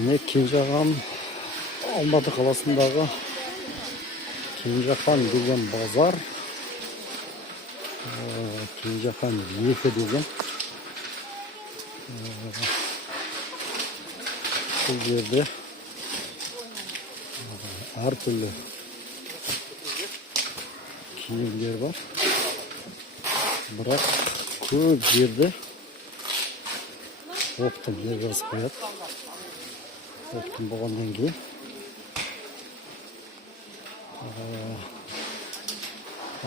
Mine Kenjahan Алматы қаласындағы Kenjahan деген базар. Kenjahan 2 деген. Бұл жерде әртүрлі киімдер бар. Бірақ көп жерде оптым деп жазып қояды. Оптым болғаннан кейін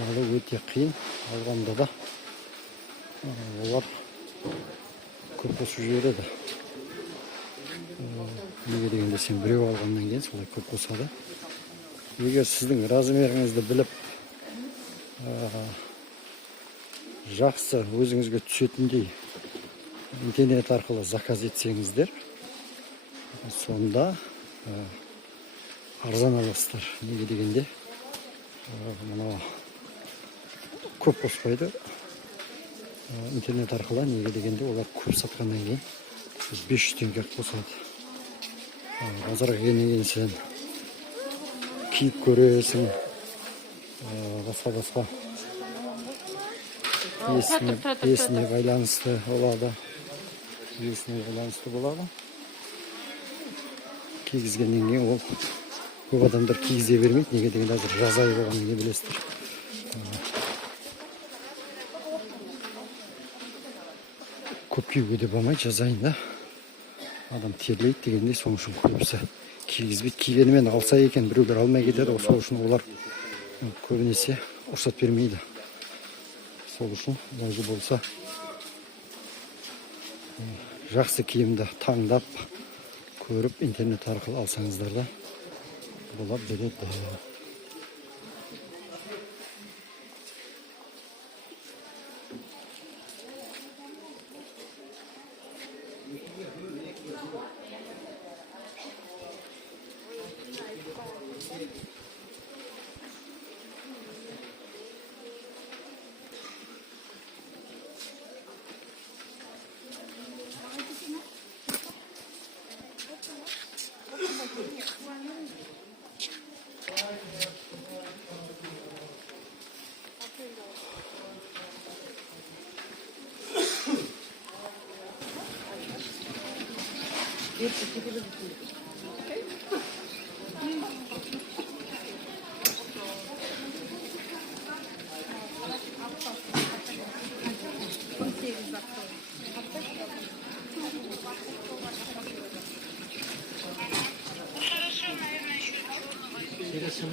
алу өте қиын. Алғанда да олар көп қосып жібереді. Неге дегенде сен біреу алғаннан кейін солай көп қосады. Егер сіздің размеріңізді біліп жақсы өзіңізге түсетіндей интернет арқылы заказ етсеңіздер, сонда арзан аласыздар. Неге дегенде мына көп қоспайды интернет арқылы. Неге дегенде олар көп сатқаннан кейін 500 теңге қосады. Базарға келгеннен кейін сен киіп көресің, басқа есіне байланысты болады. Кигізгеннен кейін ол көп адамдар кигізе бермейді. Неге дегенде қазір жаз айы болғаннан кейін білесіздер. Көп киюге де болмайды жаз айында. Адам терлейді дегенде, соның үшін көбісі кигізбейді. Кигенімен алса екен біреулер алмай кетеді. Сол үшін олар көбінесе рұқсат бермейді. Сол үшін лажы болса жақсы киімді таңдап көріп интернет арқылы алсаңыздар да бола береді.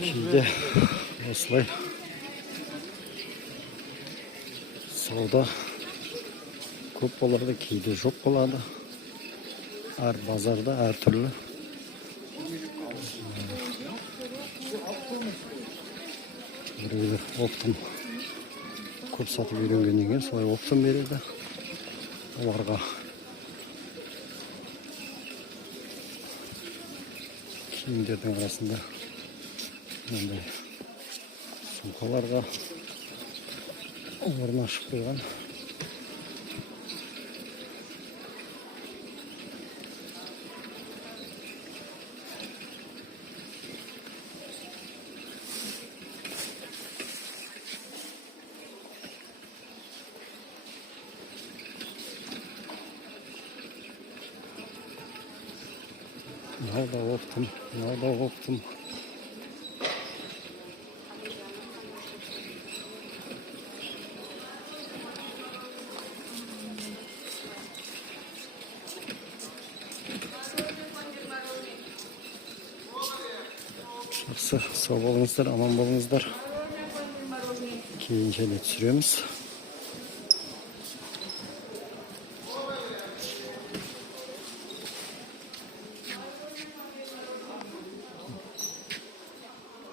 Кейде осылай сауда көп болады, кейде жоқ болады. Әр базарда әр түрлі. Біреулер оптым көп сатып үйренгеннен кейін солай оптым береді. Оларға киімдердің арасында мынандай сумкаларға орын ашып қойған. Мынау да оптым. Жақсы, сау болыңыздар, аман болыңыздар. Кейін және түсіреміз.